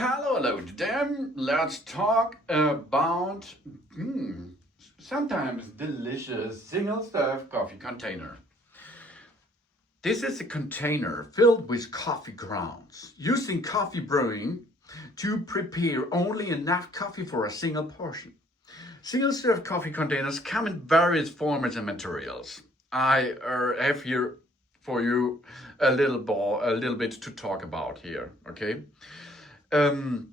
Hello, today let's talk about sometimes delicious single-serve coffee container. This is a container filled with coffee grounds, using coffee brewing to prepare only enough coffee for a single portion. Single-serve coffee containers come in various formats and materials. I have here for you a little bit to talk about here. Okay. Um,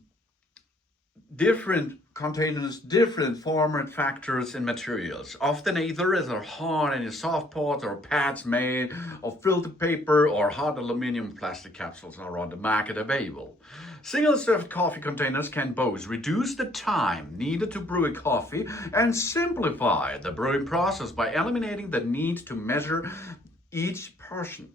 Different containers, different format factors and materials. Often either as a hard and soft pots or pads made of filtered paper or hard aluminum plastic capsules are on the market available. Single-serve coffee containers can both reduce the time needed to brew a coffee and simplify the brewing process by eliminating the need to measure each portion,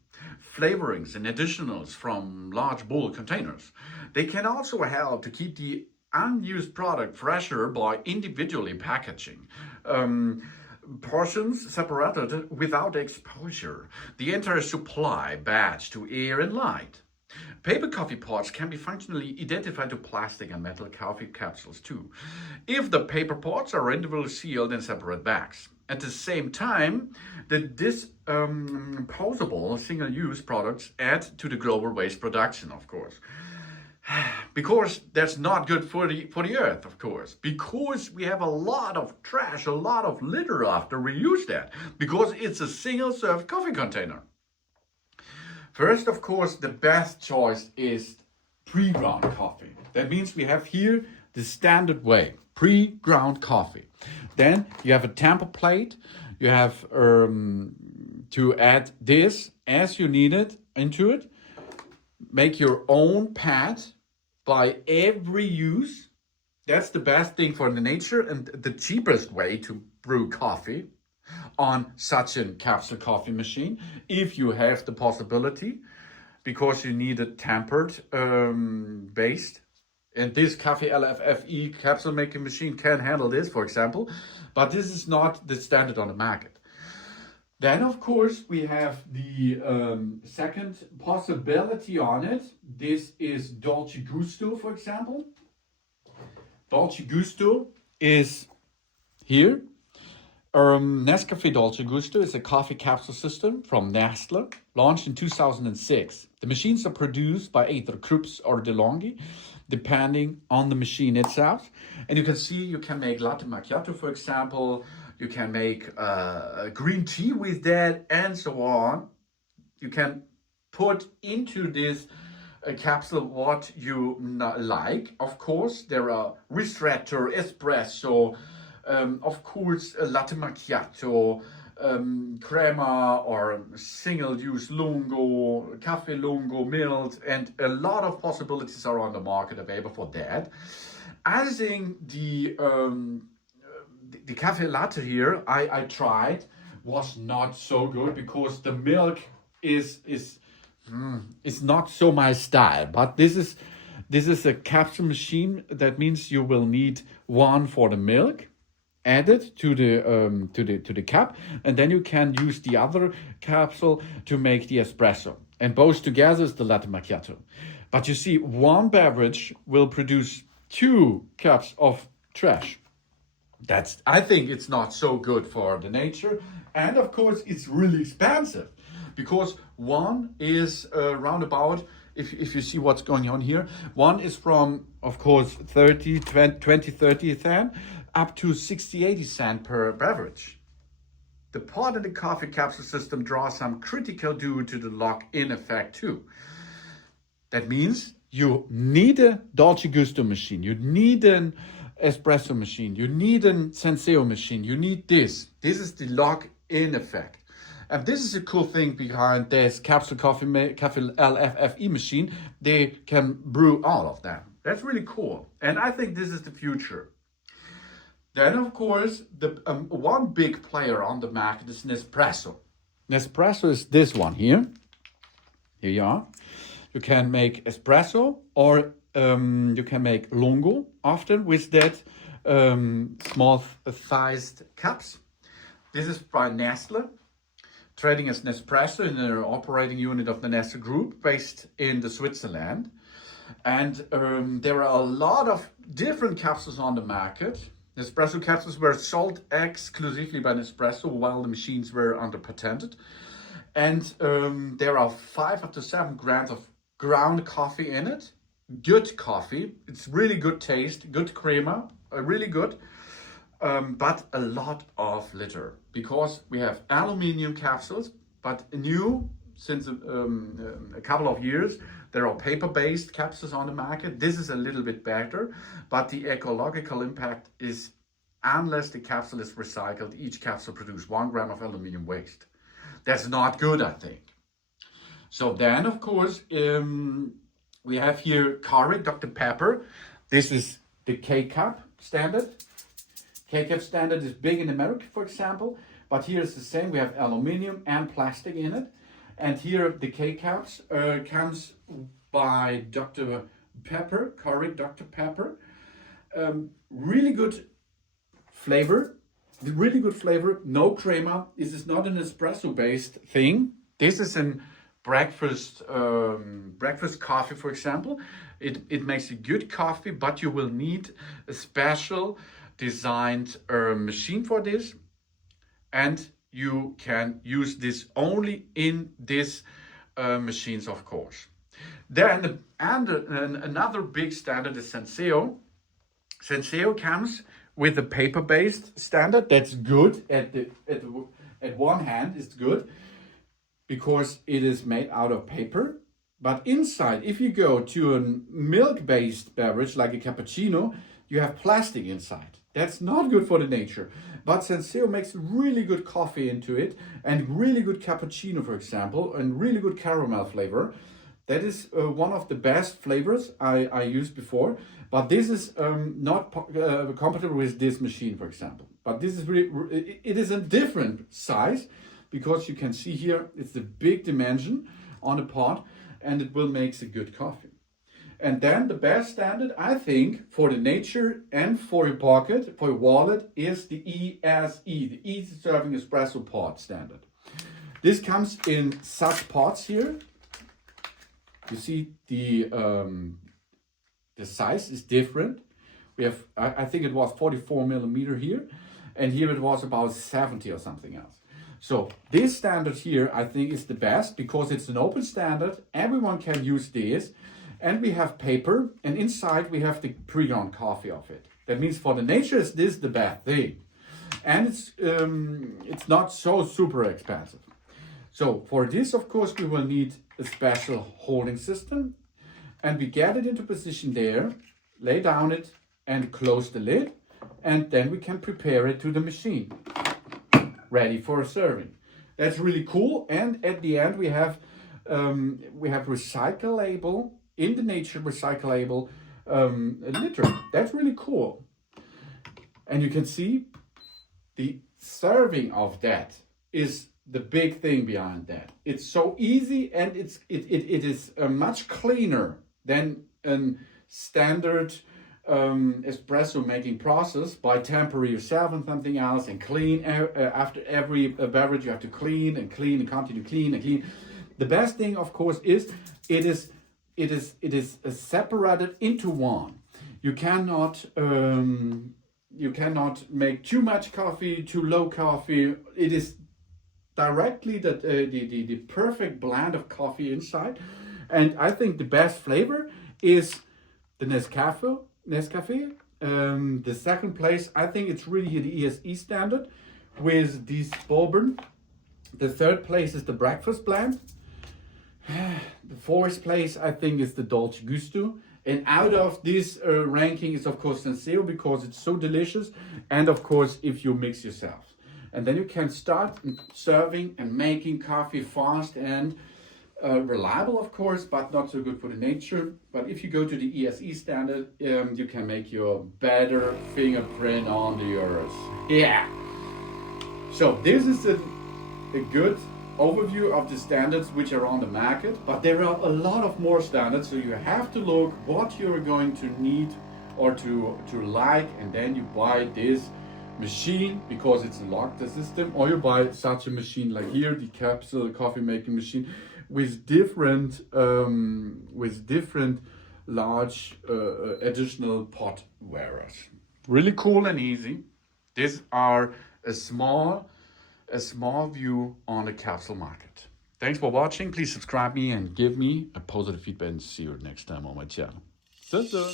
flavorings and additionals from large bulk containers. They can also help to keep the unused product fresher by individually packaging portions separated without exposure the entire supply batch to air and light. Paper coffee pots can be functionally identified to plastic and metal coffee capsules too, if the paper pots are individually sealed in separate bags. At the same time, the disposable single-use products add to the global waste production, of course. Because that's not good for the earth, of course. Because we have a lot of trash, a lot of litter after we use that. Because it's a single-serve coffee container. First, of course, the best choice is pre-ground coffee. That means we have here the standard way, pre-ground coffee. Then you have a temper plate. You have to add this as you need it into it. Make your own pad by every use. That's the best thing for the nature and the cheapest way to brew coffee on such a capsule coffee machine, if you have the possibility, because you need a tempered based. And this Cafelffe capsule making machine can handle this, for example, but this is not the standard on the market. Then, of course, we have the second possibility on it. This is Dolce Gusto, for example. Dolce Gusto is here. Nescafé Dolce Gusto is a coffee capsule system from Nestle, launched in 2006. The machines are produced by either Krups or DeLonghi, depending on the machine itself. And you can see you can make latte macchiato, for example. You can make green tea with that, and so on. You can put into this capsule what you like. Of course, there are ristretto, espresso, of course, latte macchiato, crema or single-use Lungo, cafe Lungo, milk, and a lot of possibilities are on the market available for that. I think the cafe latte here I tried was not so good because the milk is not so my style. But this is a capsule machine. That means you will need one for the milk added to the cup, and then you can use the other capsule to make the espresso, and both together is the latte macchiato. But you see, one beverage will produce 2 cups of trash. I think it's not so good for the nature, and of course it's really expensive, because one is roundabout, if you see what's going on here, one is from, of course, 30 cent up to 60-80 cent per beverage. The pot in the coffee capsule system draws some critical due to the lock-in effect too. That means you need a Dolce Gusto machine, you need an espresso machine, you need a Senseo machine, you need this. This is the lock-in effect. And this is a cool thing behind this capsule Cafelffe machine. They can brew all of them. That's really cool. And I think this is the future. Then, of course, the one big player on the market is Nespresso. Nespresso is this one here. Here you are. You can make espresso, or you can make lungo, often with that small-sized cups. This is by Nestle, trading as Nespresso in the operating unit of the Nestle Group, based in the Switzerland. And there are a lot of different capsules on the market. Nespresso capsules were sold exclusively by Nespresso while the machines were under patented. And there are 5 up to 7 grams of ground coffee in it. Good coffee. It's really good taste, good crema, really good. But a lot of litter because we have aluminium capsules, but new since a couple of years, there are paper-based capsules on the market. This is a little bit better, but the ecological impact is, unless the capsule is recycled, each capsule produces 1 gram of aluminium waste. That's not good, I think. So then, of course, we have here Keurig Dr. Pepper. This is the K-Cup standard. K-Cup standard is big in America, for example, but here it's the same. We have aluminium and plastic in it. And here the K-Cups comes by Dr. Pepper, Keurig Dr. Pepper. Really good flavor, no crema. This is not an espresso-based thing. This is a breakfast coffee, for example. It makes a good coffee, but you will need a special designed machine for this, and you can use this only in these machines, of course. Then another big standard is Senseo. Senseo comes with a paper-based standard. That's good. At one hand, it's good because it is made out of paper. But inside, if you go to a milk-based beverage like a cappuccino, you have plastic inside. That's not good for the nature. But Senseo makes really good coffee into it and really good cappuccino, for example, and really good caramel flavor. That is one of the best flavors I used before. But this is not compatible with this machine, for example. But this is really, it is a different size because you can see here, it's a big dimension on the pot and it will make a good coffee. And then the best standard, I think, for the nature and for your pocket, for your wallet, is the ESE, the Easy Serving Espresso Pot standard. This comes in such pots here. You see the size is different. We have, I think it was 44 millimeter here, and here it was about 70 or something else. So this standard here, I think, is the best because it's an open standard. Everyone can use this. And we have paper, and inside we have the pre-ground coffee of it. That means for the nature, is this the best thing? And it's not so super expensive. So for this, of course, we will need a special holding system, and we get it into position there, lay down it, and close the lid, and then we can prepare it to the machine, ready for serving. That's really cool. And at the end, we have recyclable. In the nature recyclable litter. That's really cool. And you can see the serving of that is the big thing behind that. It's so easy and it is much cleaner than a standard espresso making process by tempering yourself and something else and clean. After every beverage you have to clean and continue clean and clean. The best thing, of course, is it is separated into one. You cannot make too much coffee, too low coffee. It is directly the perfect blend of coffee inside. And I think the best flavor is the Nescafe. The second place, I think it's really the ESE standard with this bourbon. The third place is the breakfast blend. The fourth place, I think, is the Dolce Gusto. And out of this ranking is, of course, Senseo because it's so delicious. And, of course, if you mix yourself. And then you can start serving and making coffee fast and reliable, of course, but not so good for the nature. But if you go to the ESE standard, you can make your better fingerprint on the earth. Yeah. So this is a good overview of the standards which are on the market, but there are a lot of more standards, so you have to look what you're going to need or to like, and then you buy this machine because it's a locked system, or you buy such a machine like here, the Capsule coffee making machine with different large additional pot wearers. Really cool and easy. These are a small view on the capsule market. Thanks for watching. Please subscribe me and give me a positive feedback, and see you next time on my channel. So.